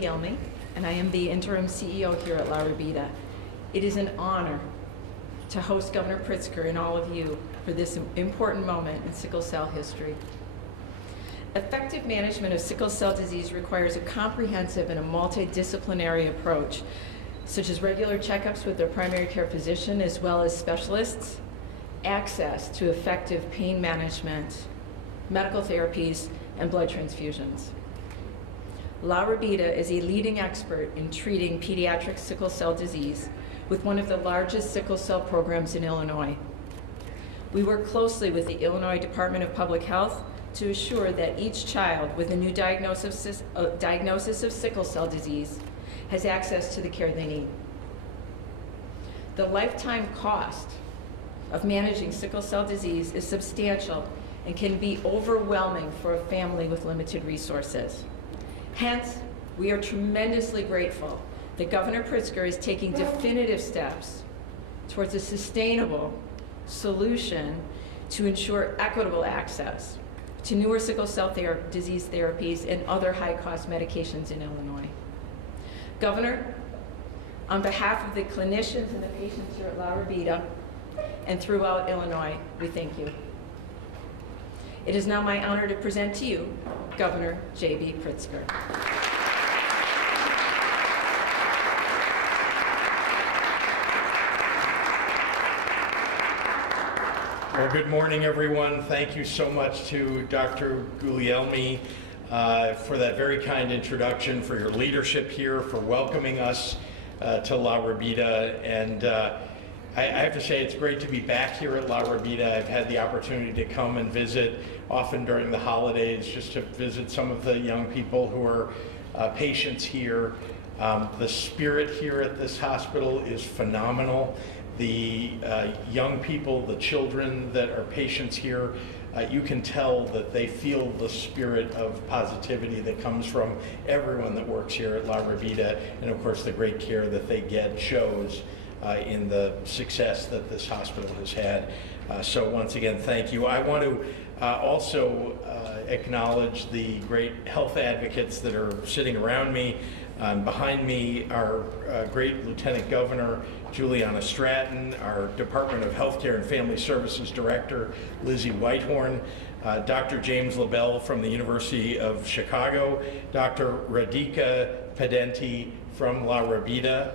Yelmy, and I am the interim CEO here at La Rabida. It is an honor to host Governor Pritzker and all of you for this important moment in sickle cell history. Effective management of sickle cell disease requires a comprehensive and a multidisciplinary approach, such as regular checkups with their primary care physician as well as specialists, access to effective pain management, medical therapies, and blood transfusions. La Rabida is a leading expert in treating pediatric sickle cell disease with one of the largest sickle cell programs in Illinois. We work closely with the Illinois Department of Public Health to assure that each child with a new diagnosis of sickle cell disease has access to the care they need. The lifetime cost of managing sickle cell disease is substantial and can be overwhelming for a family with limited resources. Hence, we are tremendously grateful that Governor Pritzker is taking definitive steps towards a sustainable solution to ensure equitable access to newer sickle cell disease therapies and other high-cost medications in Illinois. Governor, on behalf of the clinicians and the patients here at La Rabida and throughout Illinois, we thank you. It is now my honor to present to you Governor J.B. Pritzker. Well, good morning, everyone. Thank you so much to Dr. Guglielmi for that very kind introduction, for your leadership here, for welcoming us to La Rabida. And I have to say, it's great to be back here at La Rabida. I've had the opportunity to come and visit often during the holidays, just to visit some of the young people who are patients here. The spirit here at this hospital is phenomenal. The young people, the children that are patients here, you can tell that they feel the spirit of positivity that comes from everyone that works here at La Rabida, and of course the great care that they get shows in the success that this hospital has had. So once again, thank you. I want to also acknowledge the great health advocates that are sitting around me. Behind me, our great Lieutenant Governor, Juliana Stratton, our Department of Healthcare and Family Services Director, Lizzie Whitehorn, Dr. James LaBelle from the University of Chicago, Dr. Radhika Pedenti from La Rabida,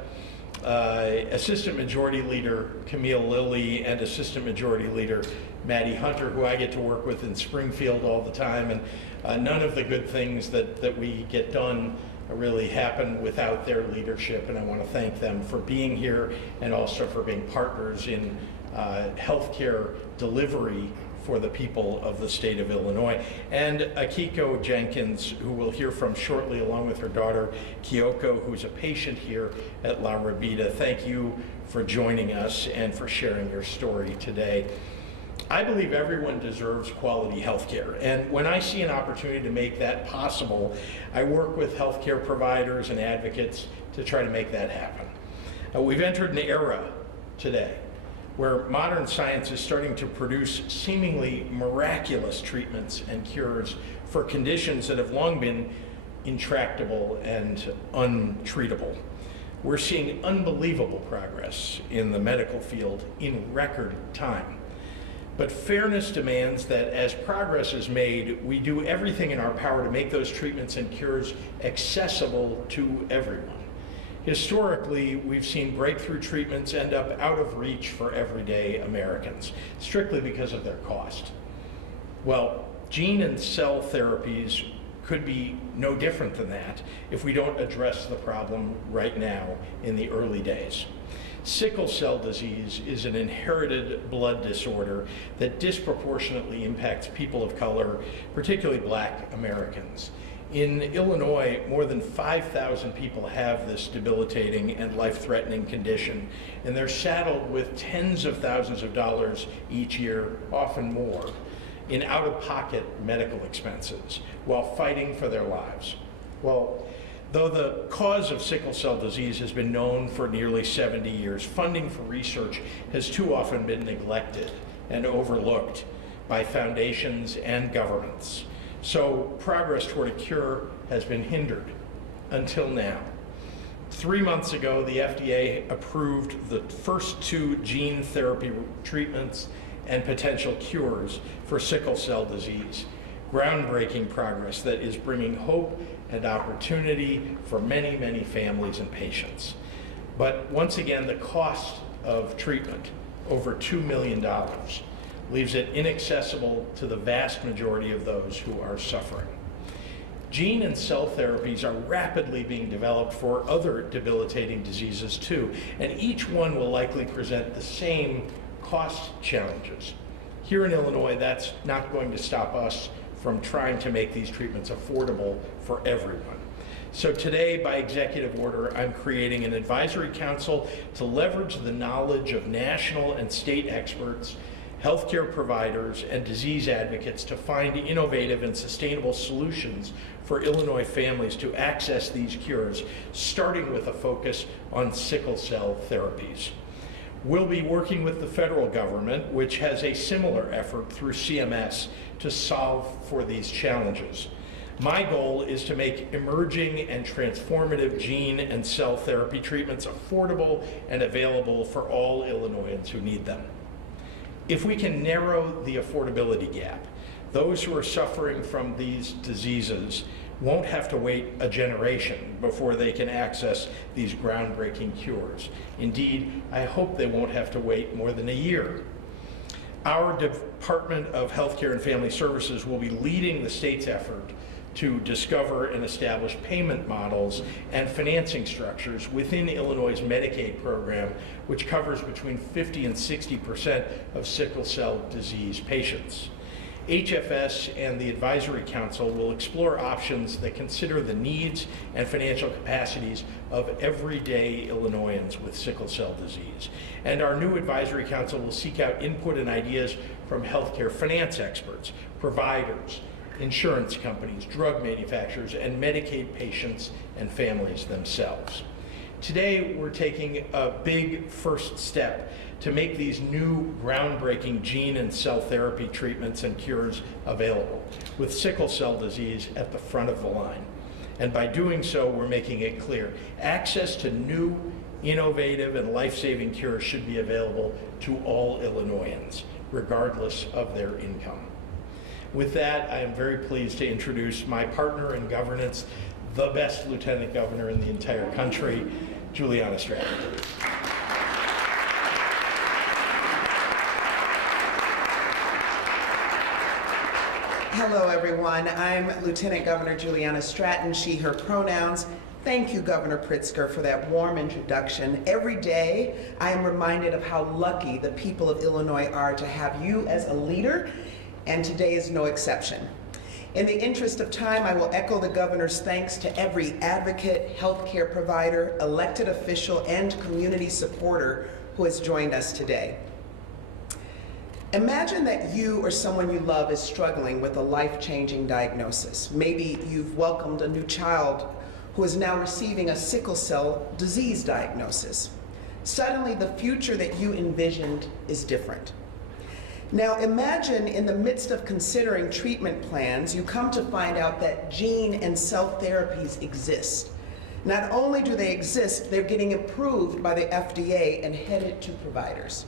Assistant Majority Leader Camille Lilly, and Assistant Majority Leader Maddie Hunter, who I get to work with in Springfield all the time. And none of the good things that we get done really happen without their leadership, and I want to thank them for being here and also for being partners in healthcare delivery for the people of the state of Illinois. And Kiyoko Jenkins, who we'll hear from shortly, along with her daughter Kiyoko, who's a patient here at La Rabida. Thank you for joining us and for sharing your story today. I believe everyone deserves quality health care, and when I see an opportunity to make that possible, I work with healthcare providers and advocates to try to make that happen. We've entered an era today where modern science is starting to produce seemingly miraculous treatments and cures for conditions that have long been intractable and untreatable. We're seeing unbelievable progress in the medical field in record time. But fairness demands that as progress is made, we do everything in our power to make those treatments and cures accessible to everyone. Historically, we've seen breakthrough treatments end up out of reach for everyday Americans, strictly because of their cost. Well, gene and cell therapies could be no different than that if we don't address the problem right now in the early days. Sickle cell disease is an inherited blood disorder that disproportionately impacts people of color, particularly Black Americans. In Illinois, more than 5,000 people have this debilitating and life-threatening condition, and they're saddled with tens of thousands of dollars each year, often more, in out-of-pocket medical expenses while fighting for their lives. Well, though the cause of sickle cell disease has been known for nearly 70 years, funding for research has too often been neglected and overlooked by foundations and governments. So progress toward a cure has been hindered until now. 3 months ago, the FDA approved the first 2 gene therapy treatments and potential cures for sickle cell disease. Groundbreaking progress that is bringing hope and opportunity for many, many families and patients. But once again, the cost of treatment, over $2 million, leaves it inaccessible to the vast majority of those who are suffering. Gene and cell therapies are rapidly being developed for other debilitating diseases too, and each one will likely present the same cost challenges. Here in Illinois, that's not going to stop us from trying to make these treatments affordable for everyone. So today, by executive order, I'm creating an advisory council to leverage the knowledge of national and state experts, healthcare providers, and disease advocates to find innovative and sustainable solutions for Illinois families to access these cures, starting with a focus on sickle cell therapies. We'll be working with the federal government, which has a similar effort through CMS to solve for these challenges. My goal is to make emerging and transformative gene and cell therapy treatments affordable and available for all Illinoisans who need them. If we can narrow the affordability gap, those who are suffering from these diseases won't have to wait a generation before they can access these groundbreaking cures. Indeed, I hope they won't have to wait more than a year. Our Department of Healthcare and Family Services will be leading the state's effort to discover and establish payment models and financing structures within Illinois' Medicaid program, which covers between 50 and 60% of sickle cell disease patients. HFS and the Advisory Council will explore options that consider the needs and financial capacities of everyday Illinoisans with sickle cell disease. And our new Advisory Council will seek out input and ideas from healthcare finance experts, providers, insurance companies, drug manufacturers, and Medicaid patients and families themselves. Today, we're taking a big first step to make these new groundbreaking gene and cell therapy treatments and cures available, with sickle cell disease at the front of the line. And by doing so, we're making it clear, access to new, innovative, and life-saving cures should be available to all Illinoisans, regardless of their income. With that, I am very pleased to introduce my partner in governance, the best lieutenant governor in the entire country, Juliana Stratton. Hello, everyone. I'm Lieutenant Governor Juliana Stratton, she, her pronouns. Thank you, Governor Pritzker, for that warm introduction. Every day, I am reminded of how lucky the people of Illinois are to have you as a leader, and today is no exception. In the interest of time, I will echo the governor's thanks to every advocate, healthcare provider, elected official, and community supporter who has joined us today. Imagine that you or someone you love is struggling with a life-changing diagnosis. Maybe you've welcomed a new child who is now receiving a sickle cell disease diagnosis. Suddenly, the future that you envisioned is different. Now imagine in the midst of considering treatment plans, you come to find out that gene and cell therapies exist. Not only do they exist, they're getting approved by the FDA and headed to providers.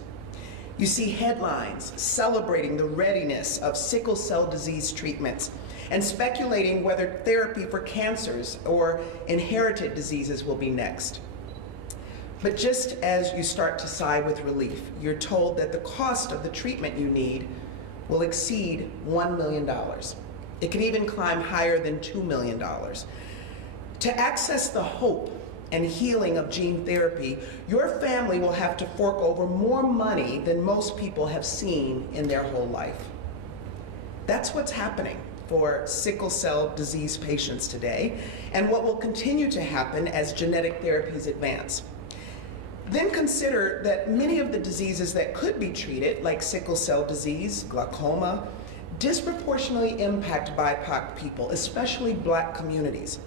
You see headlines celebrating the readiness of sickle cell disease treatments and speculating whether therapy for cancers or inherited diseases will be next. But just as you start to sigh with relief, you're told that the cost of the treatment you need will exceed $1 million. It could even climb higher than $2 million. To access the hope and healing of gene therapy, your family will have to fork over more money than most people have seen in their whole life. That's what's happening for sickle cell disease patients today, and what will continue to happen as genetic therapies advance. Then consider that many of the diseases that could be treated, like sickle cell disease, glaucoma, disproportionately impact BIPOC people, especially Black communities.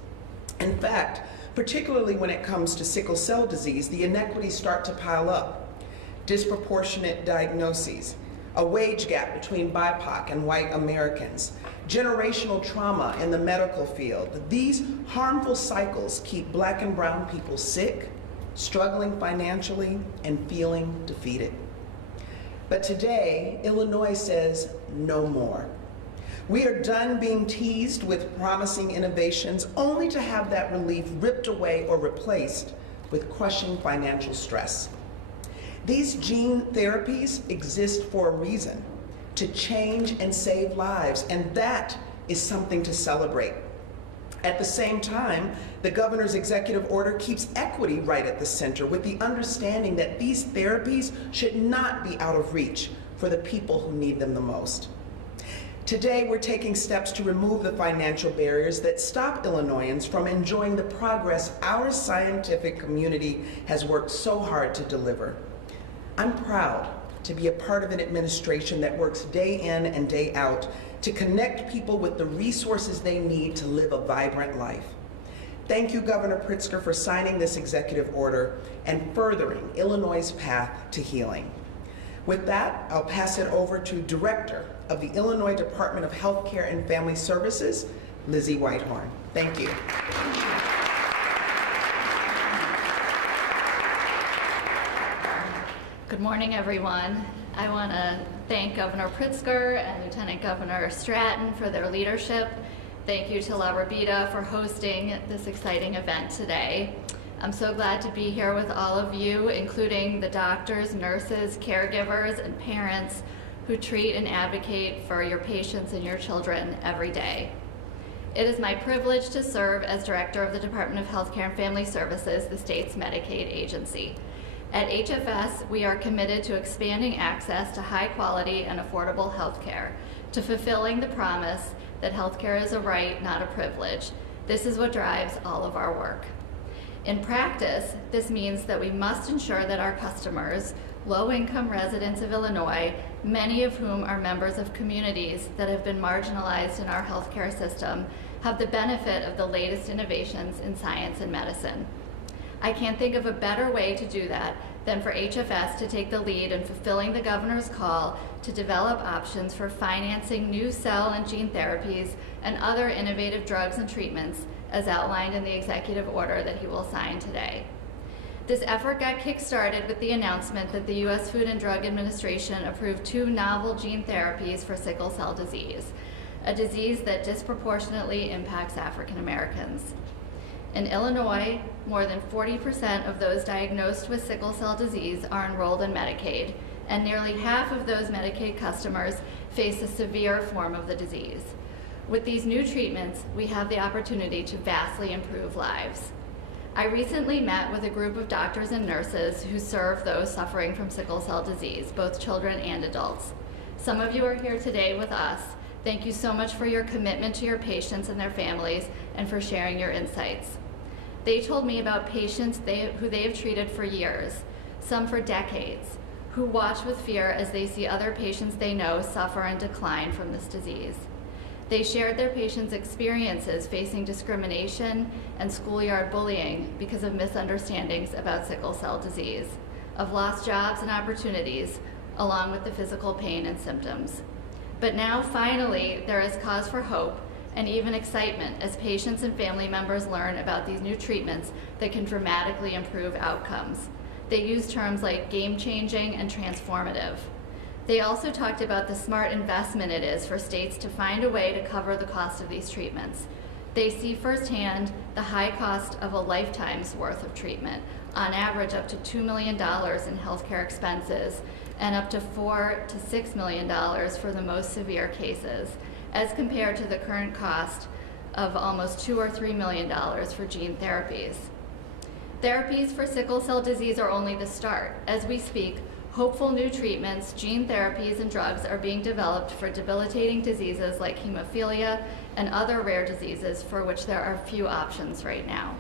In fact, particularly when it comes to sickle cell disease, the inequities start to pile up. Disproportionate diagnoses, a wage gap between BIPOC and white Americans, generational trauma in the medical field. These harmful cycles keep Black and brown people sick, struggling financially, and feeling defeated. But today, Illinois says no more. We are done being teased with promising innovations only to have that relief ripped away or replaced with crushing financial stress. These gene therapies exist for a reason, to change and save lives, and that is something to celebrate. At the same time, the governor's executive order keeps equity right at the center, with the understanding that these therapies should not be out of reach for the people who need them the most. Today, we're taking steps to remove the financial barriers that stop Illinoisans from enjoying the progress our scientific community has worked so hard to deliver. I'm proud to be a part of an administration that works day in and day out to connect people with the resources they need to live a vibrant life. Thank you, Governor Pritzker, for signing this executive order and furthering Illinois' path to healing. With that, I'll pass it over to Director of the Illinois Department of Healthcare and Family Services, Lizzie Whitehorn. Thank you. Good morning, everyone. I want to thank Governor Pritzker and Lieutenant Governor Stratton for their leadership. Thank you to La Rabida for hosting this exciting event today. I'm so glad to be here with all of you, including the doctors, nurses, caregivers, and parents who treat and advocate for your patients and your children every day. It is my privilege to serve as Director of the Department of Healthcare and Family Services, the state's Medicaid agency. At HFS, we are committed to expanding access to high quality and affordable health care, to fulfilling the promise that health care is a right, not a privilege. This is what drives all of our work. In practice, this means that we must ensure that our customers, low-income residents of Illinois, many of whom are members of communities that have been marginalized in our healthcare system, have the benefit of the latest innovations in science and medicine. I can't think of a better way to do that than for HFS to take the lead in fulfilling the governor's call to develop options for financing new cell and gene therapies and other innovative drugs and treatments as outlined in the executive order that he will sign today. This effort got kick-started with the announcement that the U.S. Food and Drug Administration approved 2 novel gene therapies for sickle cell disease, a disease that disproportionately impacts African Americans. In Illinois, more than 40% of those diagnosed with sickle cell disease are enrolled in Medicaid, and nearly half of those Medicaid customers face a severe form of the disease. With these new treatments, we have the opportunity to vastly improve lives. I recently met with a group of doctors and nurses who serve those suffering from sickle cell disease, both children and adults. Some of you are here today with us. Thank you so much for your commitment to your patients and their families and for sharing your insights. They told me about patients who they have treated for years, some for decades, who watch with fear as they see other patients they know suffer and decline from this disease. They shared their patients' experiences facing discrimination and schoolyard bullying because of misunderstandings about sickle cell disease, of lost jobs and opportunities, along with the physical pain and symptoms. But now, finally, there is cause for hope and even excitement as patients and family members learn about these new treatments that can dramatically improve outcomes. They use terms like game-changing and transformative. They also talked about the smart investment it is for states to find a way to cover the cost of these treatments. They see firsthand the high cost of a lifetime's worth of treatment, on average up to $2 million in healthcare expenses, and up to $4 to $6 million for the most severe cases, as compared to the current cost of almost $2 or $3 million for gene therapies. Therapies for sickle cell disease are only the start. As we speak, hopeful new treatments, gene therapies, and drugs are being developed for debilitating diseases like hemophilia and other rare diseases for which there are few options right now.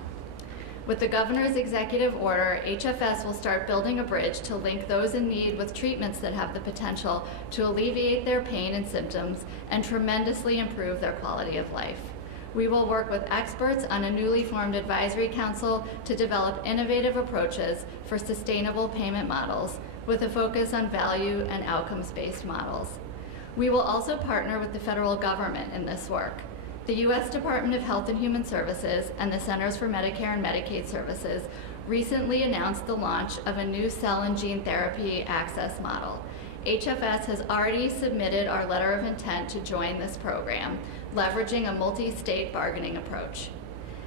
With the governor's executive order, HFS will start building a bridge to link those in need with treatments that have the potential to alleviate their pain and symptoms and tremendously improve their quality of life. We will work with experts on a newly formed advisory council to develop innovative approaches for sustainable payment models with a focus on value and outcomes-based models. We will also partner with the federal government in this work. The U.S. Department of Health and Human Services and the Centers for Medicare and Medicaid Services recently announced the launch of a new cell and gene therapy access model. HFS has already submitted our letter of intent to join this program, leveraging a multi-state bargaining approach.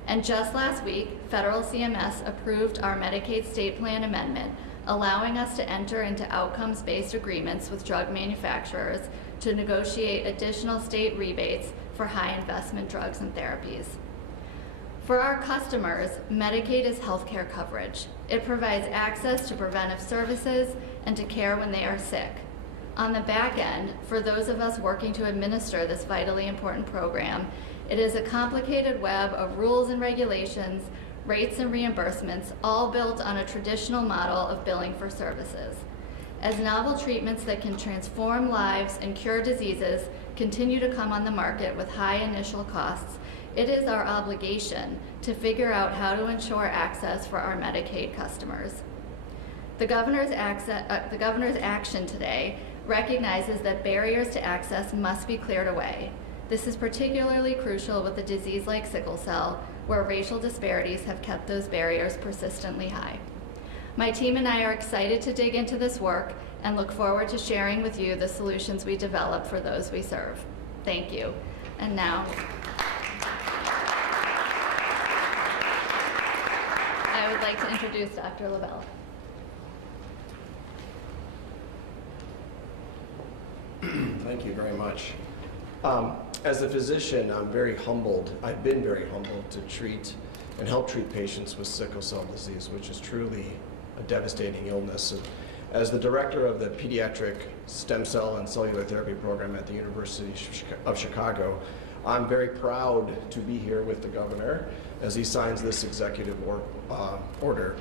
And just last week, federal CMS approved our Medicaid state plan amendment, allowing us to enter into outcomes-based agreements with drug manufacturers to negotiate additional state rebates for high investment drugs and therapies. For our customers, Medicaid is healthcare coverage. It provides access to preventive services and to care when they are sick. On the back end, for those of us working to administer this vitally important program, it is a complicated web of rules and regulations, rates and reimbursements, all built on a traditional model of billing for services. As novel treatments that can transform lives and cure diseases continue to come on the market with high initial costs, it is our obligation to figure out how to ensure access for our Medicaid customers. The governor's action today recognizes that barriers to access must be cleared away. This is particularly crucial with a disease like sickle cell, where racial disparities have kept those barriers persistently high. My team and I are excited to dig into this work and look forward to sharing with you the solutions we develop for those we serve. Thank you. And now, I would like to introduce Dr. LaBelle. Thank you very much. As a physician, I'm very humbled. I've been very humbled to treat and help treat patients with sickle cell disease, which is truly a devastating illness. And as the director of the Pediatric Stem Cell and Cellular Therapy Program at the University of Chicago, I'm very proud to be here with the governor as he signs this executive order.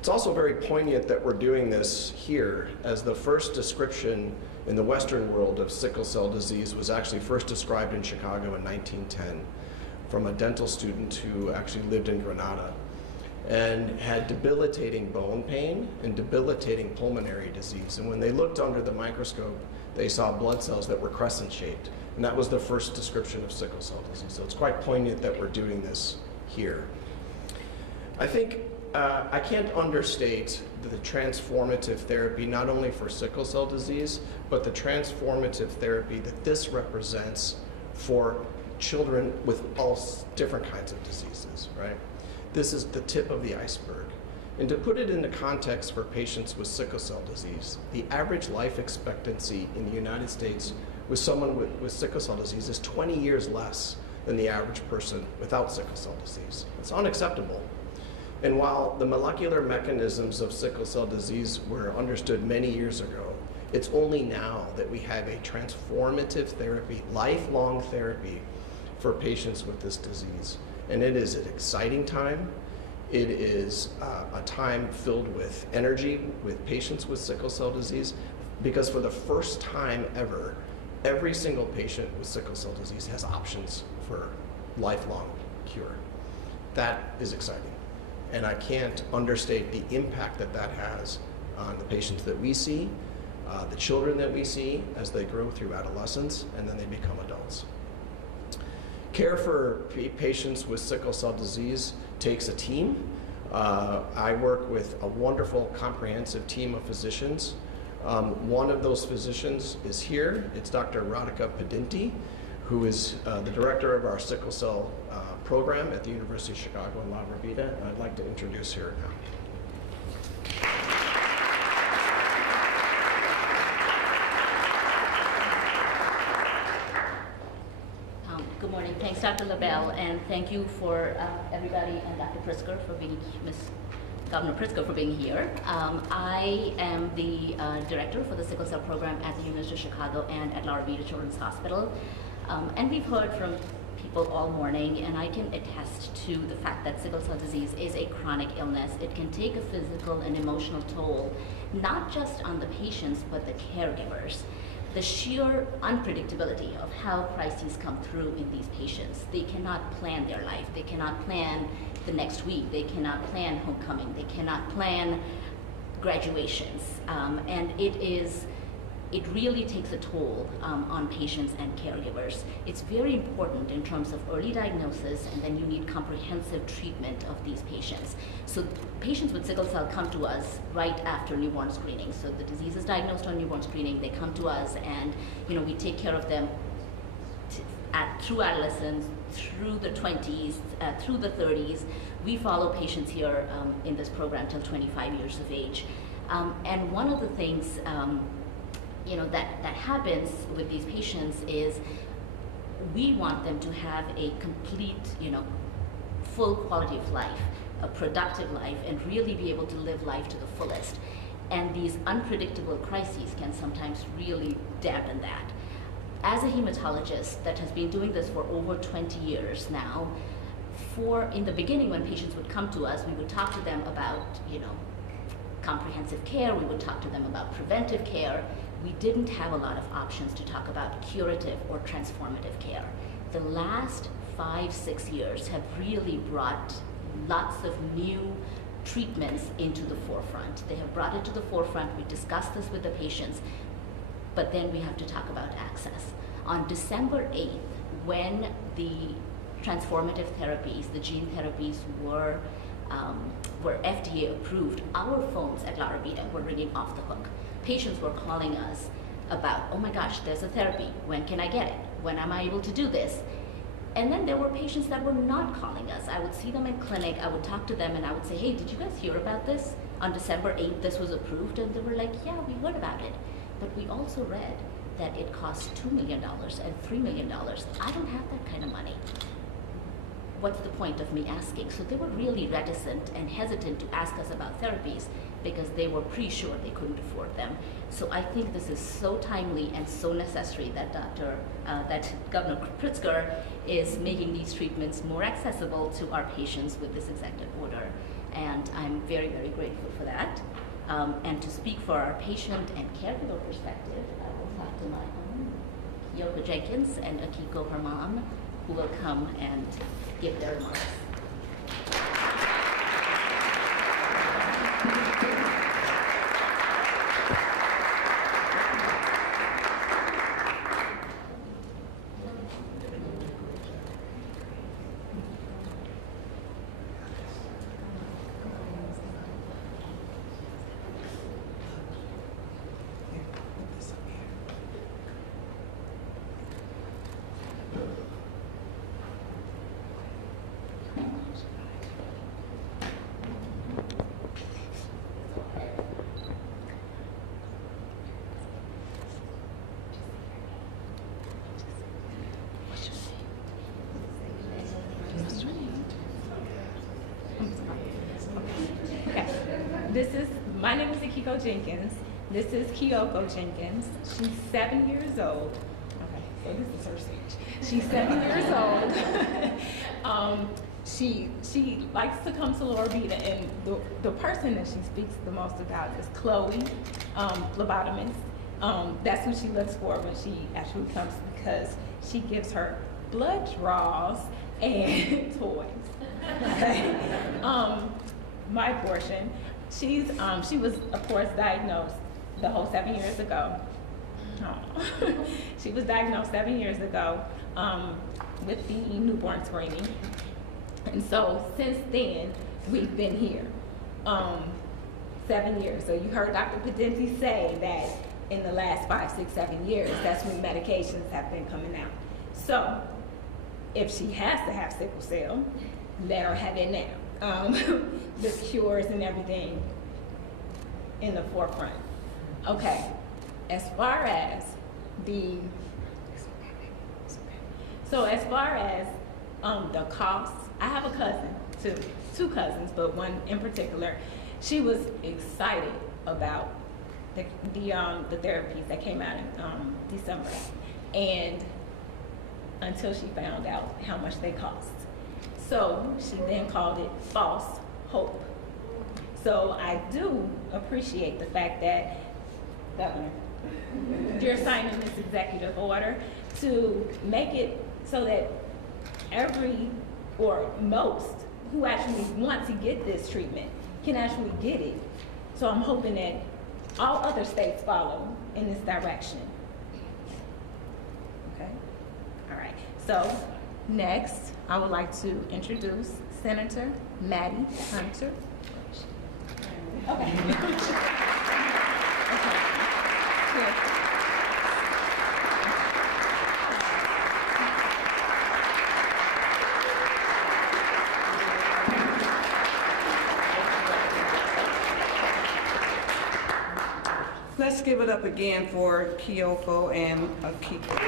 It's also very poignant that we're doing this here, as the first description in the Western world of sickle cell disease was actually first described in Chicago in 1910 from a dental student who actually lived in Granada and had debilitating bone pain and debilitating pulmonary disease. And when they looked under the microscope, they saw blood cells that were crescent-shaped. And that was the first description of sickle cell disease. So it's quite poignant that we're doing this here. I think I can't understate the transformative therapy, not only for sickle cell disease, but the transformative therapy that this represents for children with all different kinds of diseases, right? This is the tip of the iceberg. And to put it into context for patients with sickle cell disease, the average life expectancy in the United States with someone with sickle cell disease is 20 years less than the average person without sickle cell disease. It's unacceptable. And while the molecular mechanisms of sickle cell disease were understood many years ago, it's only now that we have a transformative therapy, lifelong therapy for patients with this disease. And it is an exciting time. It is a time filled with energy with patients with sickle cell disease, because for the first time ever, every single patient with sickle cell disease has options for lifelong cure. That is exciting. And I can't understate the impact that that has on the patients that we see, the children that we see as they grow through adolescence and then they become adults. Care for patients with sickle cell disease takes a team. I work with a wonderful, comprehensive team of physicians. One of those physicians is here. It's Dr. Radhika Pedinti, who is the director of our sickle cell program at the University of Chicago in La Rabida. I'd like to introduce her now. Good morning. Thanks, Dr. LaBelle, and thank you for everybody and Dr. Pritzker for being, Governor Pritzker for being here. I am the director for the sickle cell program at the University of Chicago and at La Rabida Children's Hospital. And we've heard from people all morning, and I can attest to the fact that sickle cell disease is a chronic illness. It can take a physical and emotional toll, not just on the patients, but the caregivers. The sheer unpredictability of how crises come through in these patients. They cannot plan their life. They cannot plan the next week. They cannot plan homecoming. They cannot plan graduations. And it is it really takes a toll on patients and caregivers. It's very important in terms of early diagnosis, and then you need comprehensive treatment of these patients. So patients with sickle cell come to us right after newborn screening. So the disease is diagnosed on newborn screening, they come to us, and we take care of them through adolescence, through the 20s, through the 30s. We follow patients here in this program till 25 years of age. And one of the things that happens with these patients is we want them to have a complete, full quality of life, a productive life, and really be able to live life to the fullest. And these unpredictable crises can sometimes really dampen that. As a hematologist that has been doing this for over 20 years now, in the beginning when patients would come to us, we would talk to them about, comprehensive care, we would talk to them about preventive care. We didn't have a lot of options to talk about curative or transformative care. The last 5-6 years have really brought lots of new treatments into the forefront. They have brought it to the forefront. We discussed this with the patients, but then we have to talk about access. On December 8th, when the transformative therapies, the gene therapies were FDA approved, our phones at La Rabida were ringing off the hook. Patients were calling us about, oh my gosh, there's a therapy. When can I get it? When am I able to do this? And then there were patients that were not calling us. I would see them in clinic, I would talk to them, and I would say, hey, did you guys hear about this? On December 8th, this was approved, and they were like, yeah, we heard about it. But we also read that it costs $2 million and $3 million. I don't have that kind of money. What's the point of me asking? So they were really reticent and hesitant to ask us about therapies because they were pretty sure they couldn't afford them. So I think this is so timely and so necessary that Governor Pritzker is making these treatments more accessible to our patients with this executive order. And I'm very, very grateful for that. And to speak for our patient and caregiver perspective, I will talk to my own Kiyoko Jenkins and Akiko, her mom, who will come and give their remarks. My name is Kiyoko Jenkins. This is Kiyoko Jenkins. She's 7 years old. Okay, so this is her speech. She's 7 years old. She likes to come to La Rabida, and the person that she speaks the most about is Chloe, phlebotomist. That's who she looks for when she actually comes, because she gives her blood draws and toys. Okay. My portion. She was, of course, diagnosed the whole 7 years ago. Oh. She was diagnosed 7 years ago with the newborn screening. And so since then, we've been here 7 years. So you heard Dr. Pedenti say that in the last 5, 6, 7 years, that's when medications have been coming out. So if she has to have sickle cell, let her have it now. The cures and everything in the forefront. Okay, as far as the costs, I have a cousin, two cousins, but one in particular. She was excited about the therapies that came out in December, and until she found out how much they cost. So she then called it false hope. So I do appreciate the fact that, Governor, you're signing this executive order to make it so that most who actually want to get this treatment can actually get it. So I'm hoping that all other states follow in this direction. Okay? All right. So next, I would like to introduce Senator Maddie Hunter. Okay. Okay. Let's give it up again for Kiyoko and Akiko.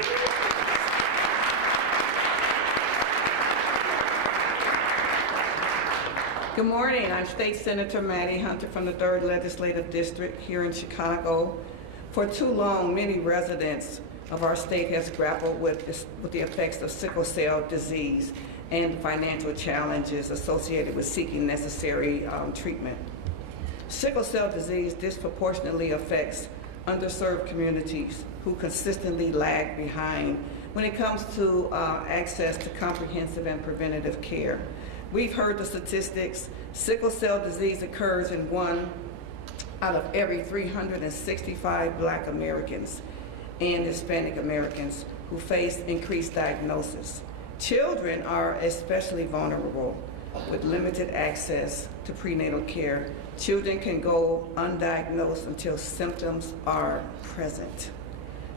Good morning. I'm State Senator Maddie Hunter from the 3rd Legislative District here in Chicago. For too long, many residents of our state has grappled with the effects of sickle cell disease and financial challenges associated with seeking necessary treatment. Sickle cell disease disproportionately affects underserved communities who consistently lag behind when it comes to access to comprehensive and preventative care. We've heard the statistics. Sickle cell disease occurs in 1 out of every 365 Black Americans and Hispanic Americans who face increased diagnosis. Children are especially vulnerable with limited access to prenatal care. Children can go undiagnosed until symptoms are present.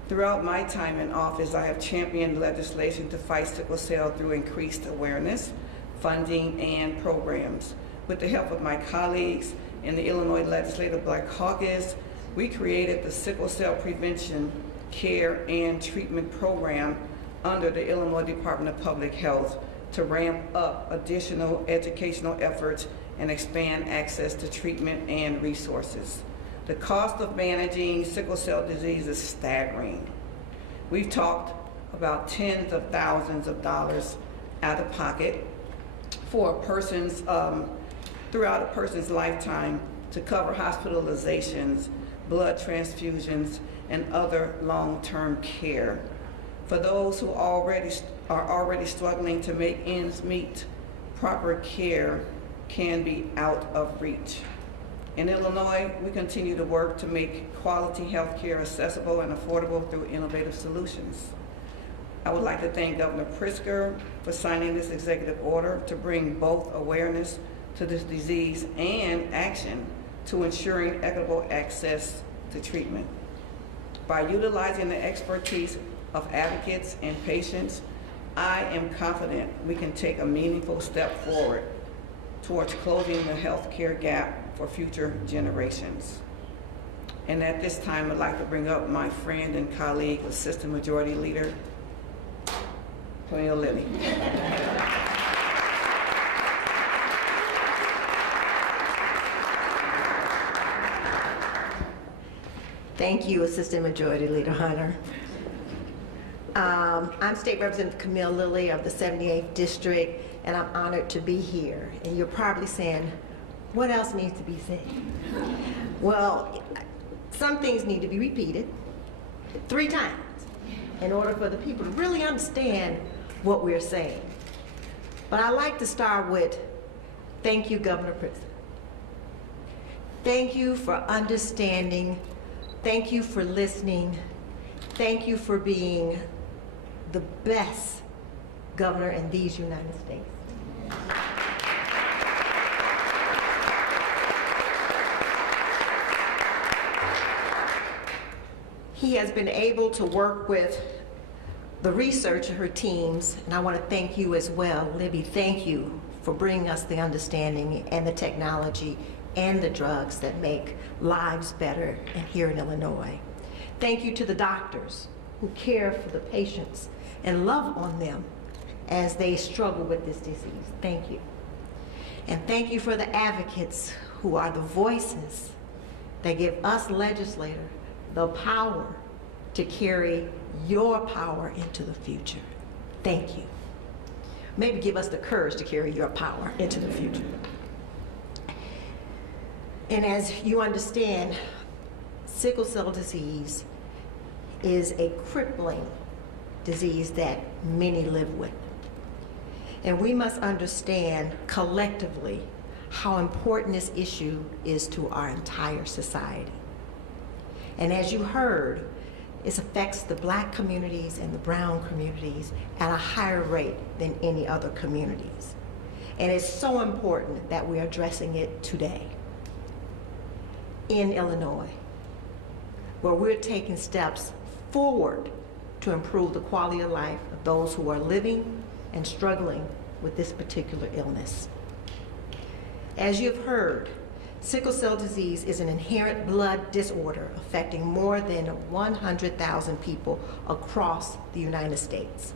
Throughout my time in office, I have championed legislation to fight sickle cell through increased awareness, funding, and programs. With the help of my colleagues in the Illinois Legislative Black Caucus, we created the Sickle Cell Prevention, Care, and Treatment Program under the Illinois Department of Public Health to ramp up additional educational efforts and expand access to treatment and resources. The cost of managing sickle cell disease is staggering. We've talked about tens of thousands of dollars out of pocket for a person's, throughout a person's lifetime to cover hospitalizations, blood transfusions, and other long-term care. For those who are already struggling to make ends meet, proper care can be out of reach. In Illinois, we continue to work to make quality health care accessible and affordable through innovative solutions. I would like to thank Governor Pritzker for signing this executive order to bring both awareness to this disease and action to ensuring equitable access to treatment. By utilizing the expertise of advocates and patients, I am confident we can take a meaningful step forward towards closing the healthcare gap for future generations. And at this time, I'd like to bring up my friend and colleague, Assistant Majority Leader, Camille Lilly. Thank you, Assistant Majority Leader Hunter. I'm State Representative Camille Lilly of the 78th District, and I'm honored to be here. And you're probably saying, what else needs to be said? Well, some things need to be repeated 3 times in order for the people to really understand what we're saying. But I like to start with, thank you, Governor Pritzker. Thank you for understanding. Thank you for listening. Thank you for being the best governor in these United States. He has been able to work with the researcher, her teams, and I want to thank you as well. Libby, thank you for bringing us the understanding and the technology and the drugs that make lives better here in Illinois. Thank you to the doctors who care for the patients and love on them as they struggle with this disease. Thank you. And thank you for the advocates who are the voices that give us legislators the power to carry your power into the future. Thank you. Maybe give us the courage to carry your power into the future. And as you understand, sickle cell disease is a crippling disease that many live with. And we must understand collectively how important this issue is to our entire society. And as you heard, it affects the Black communities and the brown communities at a higher rate than any other communities. And it's so important that we're addressing it today in Illinois, where we're taking steps forward to improve the quality of life of those who are living and struggling with this particular illness. As you've heard, sickle cell disease is an inherent blood disorder affecting more than 100,000 people across the United States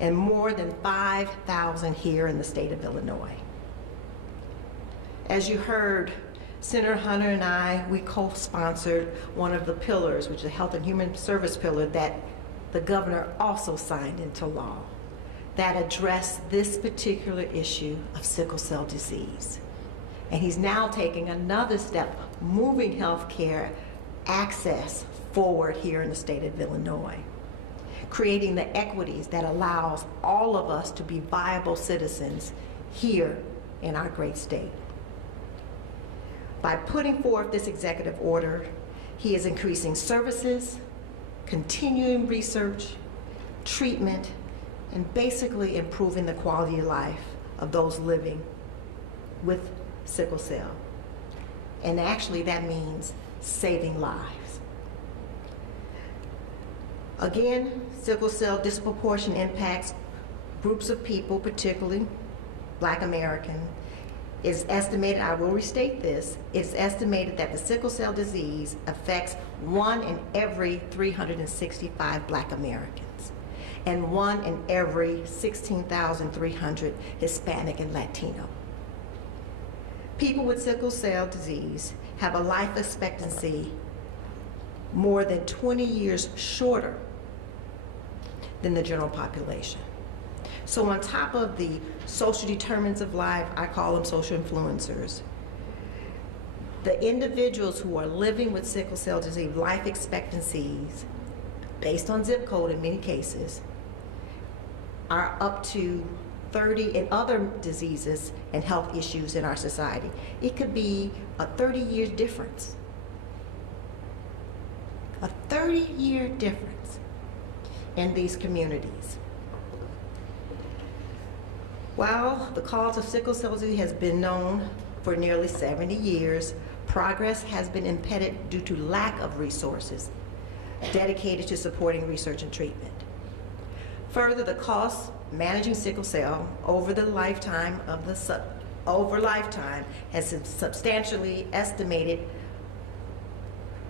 and more than 5,000 here in the state of Illinois. As you heard, Senator Hunter and I, we co-sponsored one of the pillars, which is the Health and Human Service pillar that the governor also signed into law, that addressed this particular issue of sickle cell disease. And he's now taking another step, moving healthcare access forward here in the state of Illinois, creating the equities that allows all of us to be viable citizens here in our great state. By putting forth this executive order, he is increasing services, continuing research, treatment, and basically improving the quality of life of those living with sickle cell. And actually that means saving lives. Again, sickle cell disproportionate impacts groups of people, particularly Black American. It's estimated, I will restate this, it's estimated that the sickle cell disease affects 1 in every 365 Black Americans and 1 in every 16,300 Hispanic and Latino. People with sickle cell disease have a life expectancy more than 20 years shorter than the general population. So on top of the social determinants of life, I call them social influencers, the individuals who are living with sickle cell disease life expectancies, based on zip code in many cases, are up to 30 in other diseases and health issues in our society. It could be a 30-year difference. A 30-year difference in these communities. While the cause of sickle cell disease has been known for nearly 70 years, progress has been impeded due to lack of resources dedicated to supporting research and treatment. Further, the cost managing sickle cell over the lifetime of has substantially estimated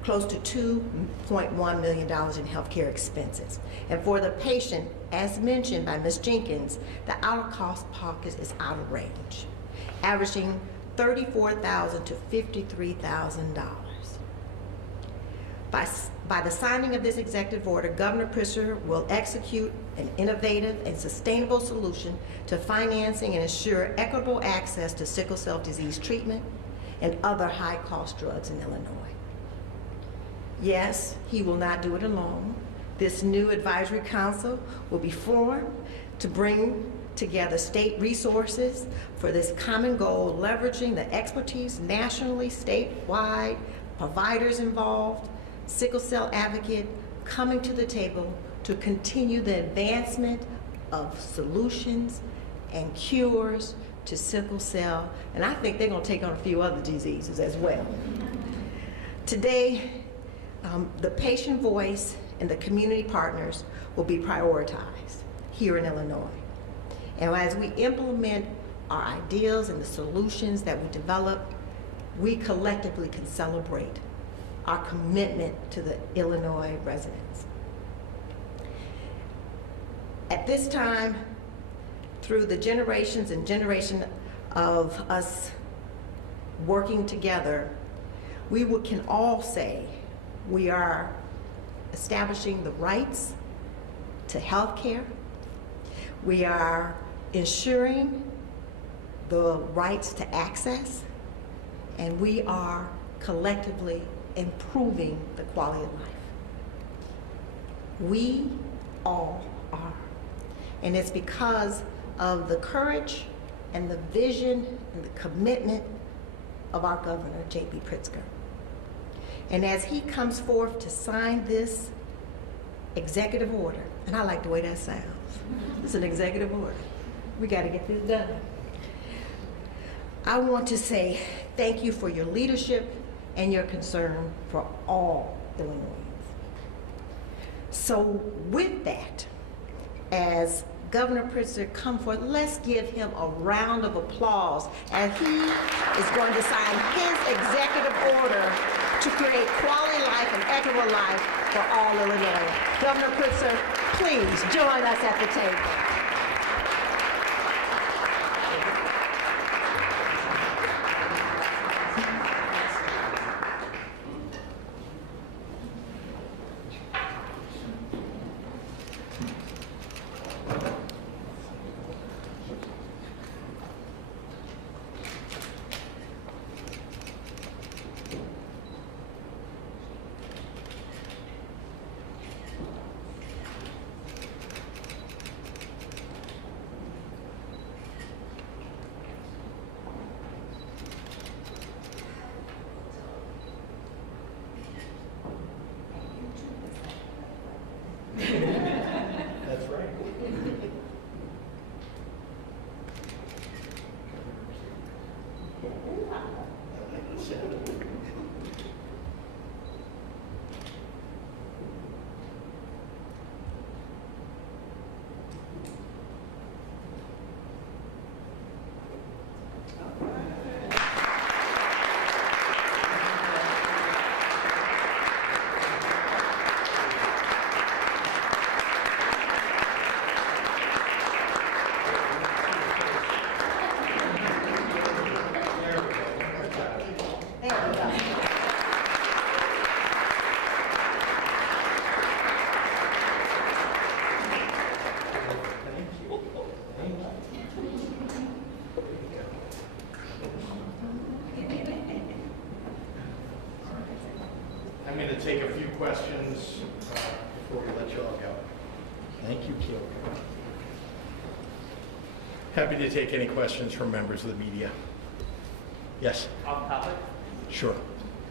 close to $2.1 million in healthcare expenses. And for the patient, as mentioned by Ms. Jenkins, the out-of-cost pocket is out of range, averaging $34,000 to $53,000. By the signing of this executive order, Governor Pritzker will execute an innovative and sustainable solution to financing and ensure equitable access to sickle cell disease treatment and other high-cost drugs in Illinois. Yes, he will not do it alone. This new advisory council will be formed to bring together state resources for this common goal, leveraging the expertise nationally, statewide, providers involved, sickle cell advocate coming to the table to continue the advancement of solutions and cures to sickle cell. And I think they're going to take on a few other diseases as well. Today, the patient voice and the community partners will be prioritized here in Illinois. And as we implement our ideas and the solutions that we develop, we collectively can celebrate our commitment to the Illinois residents. At this time, through the generations and generation of us working together, we can all say we are establishing the rights to health care. We are ensuring the rights to access, and we are collectively improving the quality of life. We all are. And it's because of the courage and the vision and the commitment of our governor, J.B. Pritzker. And as he comes forth to sign this executive order, and I like the way that sounds, it's an executive order. We got to get this done. I want to say thank you for your leadership and your concern for all Illinoisans. So with that, as Governor Pritzker come forth, let's give him a round of applause as he is going to sign his executive order to create quality life and equitable life for all Illinois. Governor Pritzker, please join us at the table. That's right. I'm going to take a few questions before we let you all go. Thank you, Kiyoko. Happy to take any questions from members of the media. Yes? Off topic. Sure.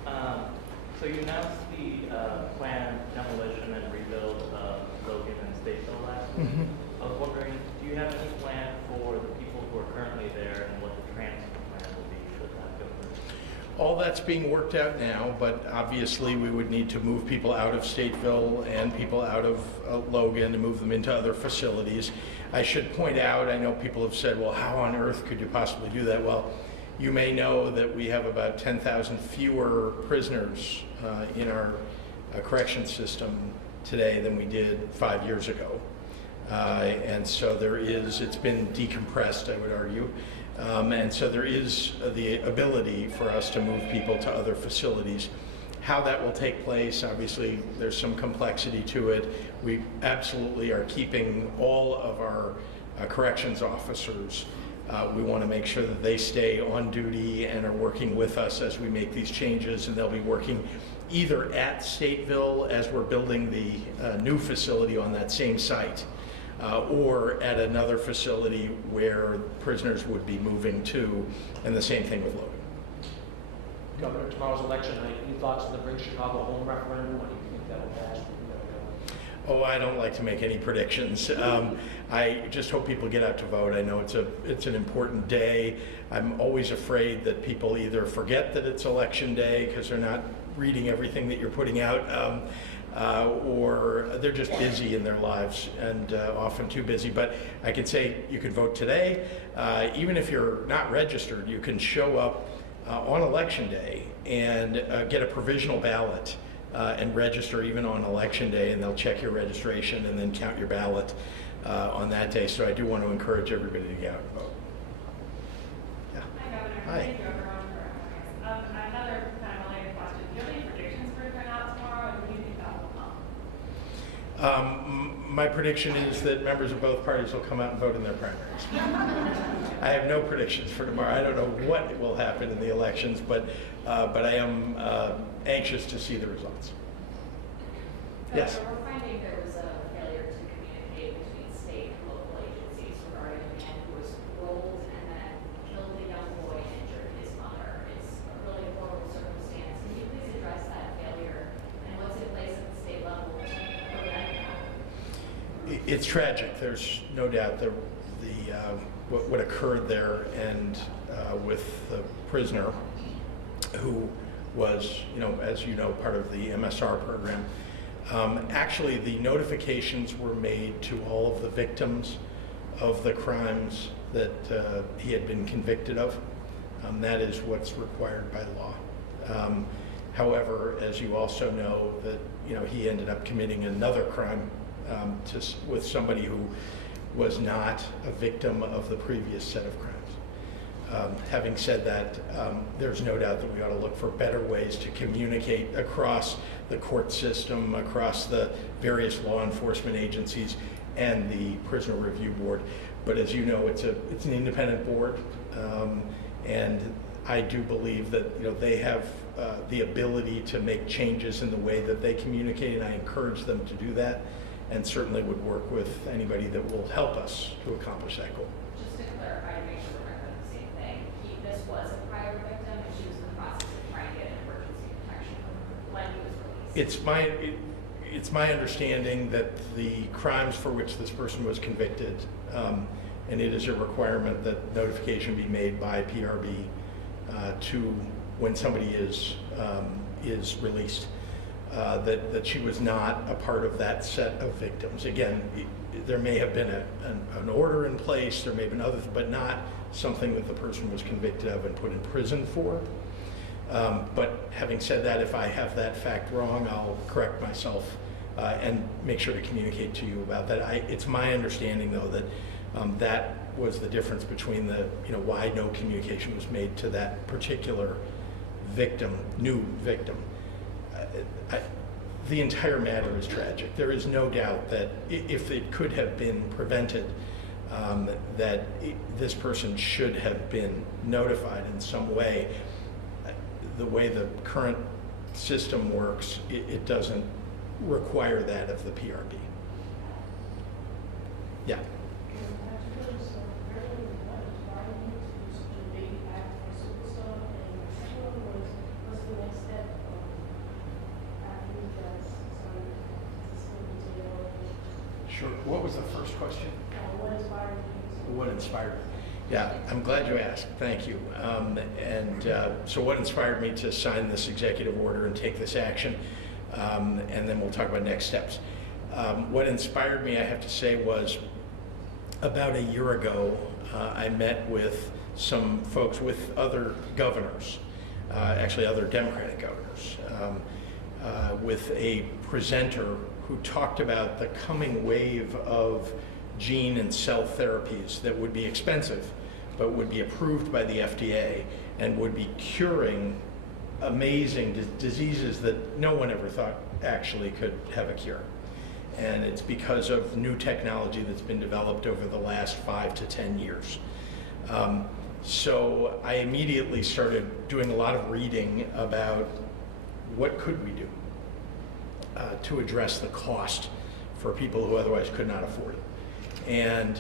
So you announced the planned demolition and rebuild of Logan and Statesville last week. I was wondering, do you have any plan for the people who are currently there and what the transfer plan will be should that go through? All that's being worked out now, but obviously we would need to move people out of Stateville and people out of Logan and move them into other facilities. I should point out, I know people have said, well, how on earth could you possibly do that? Well, you may know that we have about 10,000 fewer prisoners in our correction system today than we did 5 years ago. And so it's been decompressed, I would argue. And so there is the ability for us to move people to other facilities. How that will take place, obviously, there's some complexity to it. We absolutely are keeping all of our corrections officers. We want to make sure that they stay on duty and are working with us as we make these changes, and they'll be working either at Stateville as we're building the new facility on that same site, or at another facility where prisoners would be moving to, and the same thing with Logan. Governor, tomorrow's election night. Any thoughts on the Bring Chicago Home referendum? What do you think that will pass? Oh, I don't like to make any predictions. I just hope people get out to vote. I know it's an important day. I'm always afraid that people either forget that it's election day because they're not reading everything that you're putting out, or they're just busy in their lives and often too busy. But I can say you can vote today. Even if you're not registered, you can show up on election day and get a provisional ballot and register even on election day, and they'll check your registration and then count your ballot on that day. So I do want to encourage everybody to get out and vote. Yeah. Hi, Governor. Hi. Thank you, everyone, for having us. Another kind of related question. Do you have any predictions for turnout tomorrow, and who do you think that will come? My prediction is that members of both parties will come out and vote in their primaries. I have no predictions for tomorrow. I don't know what will happen in the elections, but I am anxious to see the results. Yes? So we're finding there was a failure to communicate between state and local agencies regarding a man who was rolled and then killed a young boy and injured his mother. It's a really horrible circumstance. Can you please address that failure It's tragic. There's no doubt what occurred there, and with the prisoner who was, as you know, part of the MSR program. Actually, the notifications were made to all of the victims of the crimes that he had been convicted of. That is what's required by law. However, as you also know, that he ended up committing another crime with somebody who was not a victim of the previous set of crimes. Having said that, there's no doubt that we ought to look for better ways to communicate across the court system, across the various law enforcement agencies, and the Prisoner Review Board. But as you know, it's an independent board, and I do believe that they have the ability to make changes in the way that they communicate, and I encourage them to do that, and certainly would work with anybody that will help us to accomplish that goal. Just to clarify, to make sure we're not doing the same thing, this was a prior victim, and she was in the process of trying to get emergency protection when he was released. It's my understanding that the crimes for which this person was convicted, and it is a requirement that notification be made by PRB to when somebody is released, that she was not a part of that set of victims. Again, there may have been an order in place, there may have been others, but not something that the person was convicted of and put in prison for. But having said that, if I have that fact wrong, I'll correct myself and make sure to communicate to you about that. It's my understanding, though, that that was the difference between why no communication was made to that particular victim, new victim. The entire matter is tragic. There is no doubt that if it could have been prevented, that this person should have been notified in some way. The way the current system works, it doesn't require that of the PRB. Yeah. Sure. What was the first question? What inspired me? Yeah, I'm glad you asked. Thank you. So what inspired me to sign this executive order and take this action? And then we'll talk about next steps. What inspired me, I have to say, was about a year ago, I met with some folks, with other governors, actually other Democratic governors, with a presenter who talked about the coming wave of gene and cell therapies that would be expensive, but would be approved by the FDA and would be curing amazing diseases that no one ever thought actually could have a cure. And it's because of new technology that's been developed over the last 5 to 10 years. So I immediately started doing a lot of reading about what could we do to address the cost for people who otherwise could not afford it. And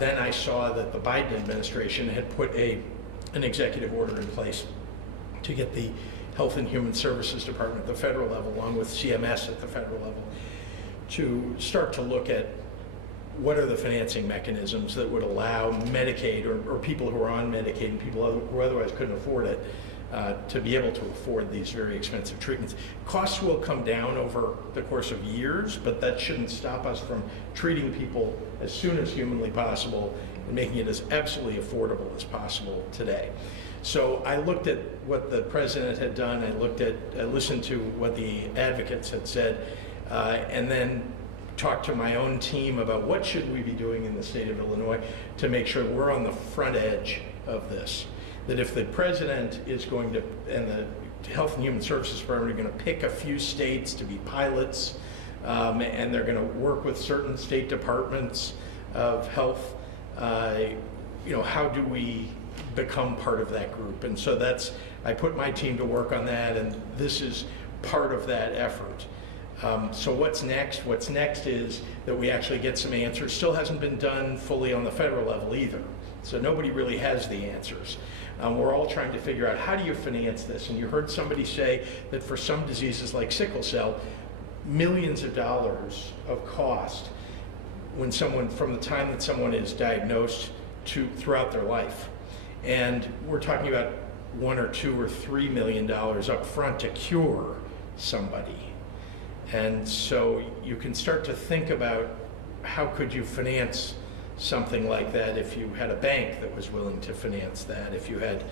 then I saw that the Biden administration had put an executive order in place to get the Health and Human Services Department at the federal level, along with CMS at the federal level, to start to look at what are the financing mechanisms that would allow Medicaid or people who are on Medicaid and people who otherwise couldn't afford it to be able to afford these very expensive treatments. Costs will come down over the course of years, but that shouldn't stop us from treating people as soon as humanly possible and making it as absolutely affordable as possible today. So I looked at what the president had done, I listened to what the advocates had said, and then talked to my own team about what should we be doing in the state of Illinois to make sure we're on the front edge of this. That if the president is going to, and the Health and Human Services Department are going to pick a few states to be pilots, and they're going to work with certain state departments of health, how do we become part of that group? And so I put my team to work on that, and this is part of that effort. So what's next? What's next is that we actually get some answers. Still hasn't been done fully on the federal level either. So nobody really has the answers. We're all trying to figure out, how do you finance this? And you heard somebody say that for some diseases like sickle cell, millions of dollars of cost from the time that someone is diagnosed to throughout their life. And we're talking about $1 or $2 or $3 million up front to cure somebody. And so you can start to think about how could you finance something like that if you had a bank that was willing to finance that, if you had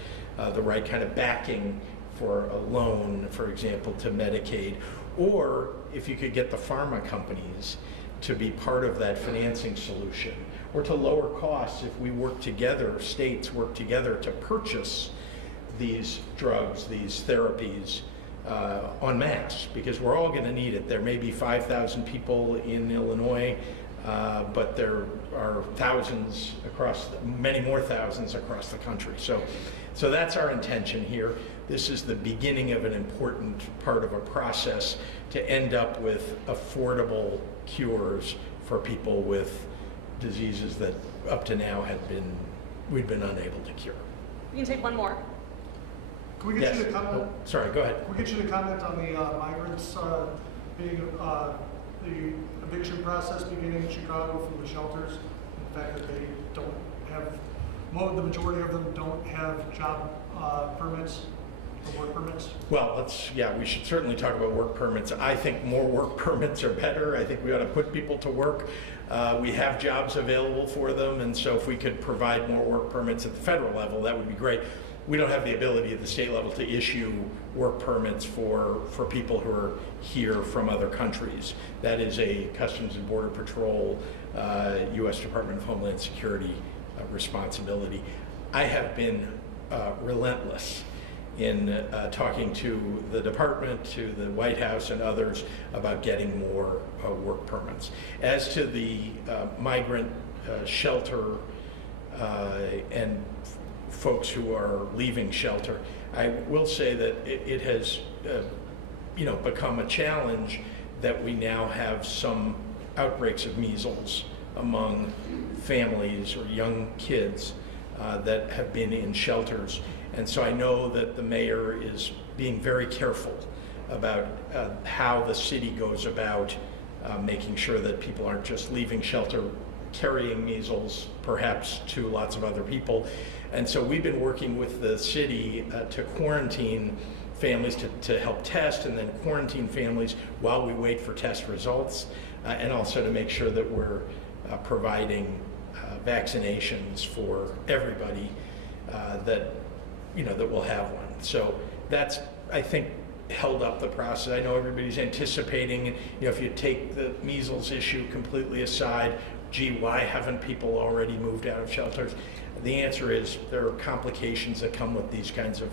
the right kind of backing for a loan, for example, to Medicaid, or if you could get the pharma companies to be part of that financing solution, or to lower costs if we work together, states work together to purchase these drugs, these therapies en masse, because we're all going to need it. There may be 5,000 people in Illinois, but there are thousands across, many more thousands across the country. So that's our intention here. This is the beginning of an important part of a process to end up with affordable cures for people with diseases that up to now we've been unable to cure. We can take one more. Can we get you to comment? Oh, sorry, go ahead. Can we get you to comment on the migrants being the eviction process beginning in Chicago from the shelters, and the fact that they don't have, the majority of them don't have job permits or work permits? Well, we should certainly talk about work permits. I think more work permits are better. I think we ought to put people to work. We have jobs available for them, and so if we could provide more work permits at the federal level, that would be great. We don't have the ability at the state level to issue work permits for people who are here from other countries. That is a Customs and Border Patrol, U.S. Department of Homeland Security responsibility. I have been relentless in talking to the department, to the White House and others about getting more work permits. As to the migrant shelter and folks who are leaving shelter, I will say that it has become a challenge that we now have some outbreaks of measles among families or young kids that have been in shelters. And so I know that the mayor is being very careful about how the city goes about making sure that people aren't just leaving shelter carrying measles, perhaps to lots of other people. And so we've been working with the city to quarantine families to help test, and then quarantine families while we wait for test results, and also to make sure that we're providing vaccinations for everybody that will have one. So that's, I think, held up the process. I know everybody's anticipating, if you take the measles issue completely aside, gee, why haven't people already moved out of shelters? The answer is there are complications that come with these kinds of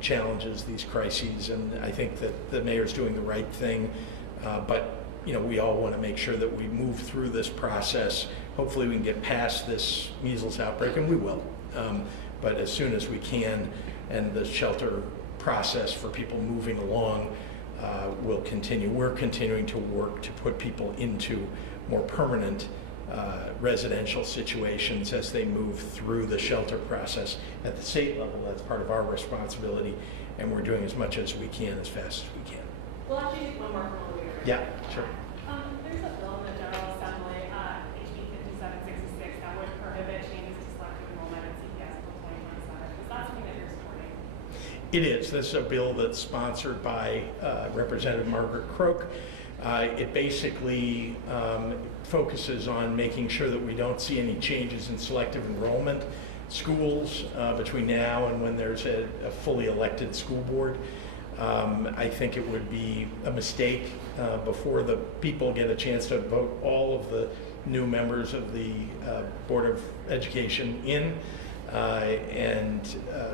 challenges, these crises, and I think that the mayor's doing the right thing. But we all want to make sure that we move through this process. Hopefully we can get past this measles outbreak, and we will. But as soon as we can, and the shelter process for people moving along will continue. We're continuing to work to put people into more permanent residential situations as they move through the shelter process at the state level. That's part of our responsibility, and we're doing as much as we can as fast as we can. We'll actually take one more from over here. Yeah, sure. There's a bill in the General Assembly, HB 5766, that would prohibit changes to selective enrollment in CPS until 2027. Is that something that you're supporting? It is. This is a bill that's sponsored by Representative Margaret Croak. It basically focuses on making sure that we don't see any changes in selective enrollment schools between now and when there's a fully elected school board. I think it would be a mistake before the people get a chance to vote all of the new members of the Board of Education in.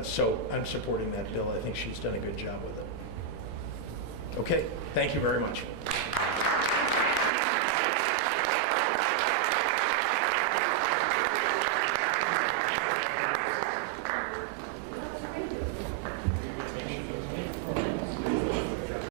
So I'm supporting that bill. I think she's done a good job with it. Okay, thank you very much.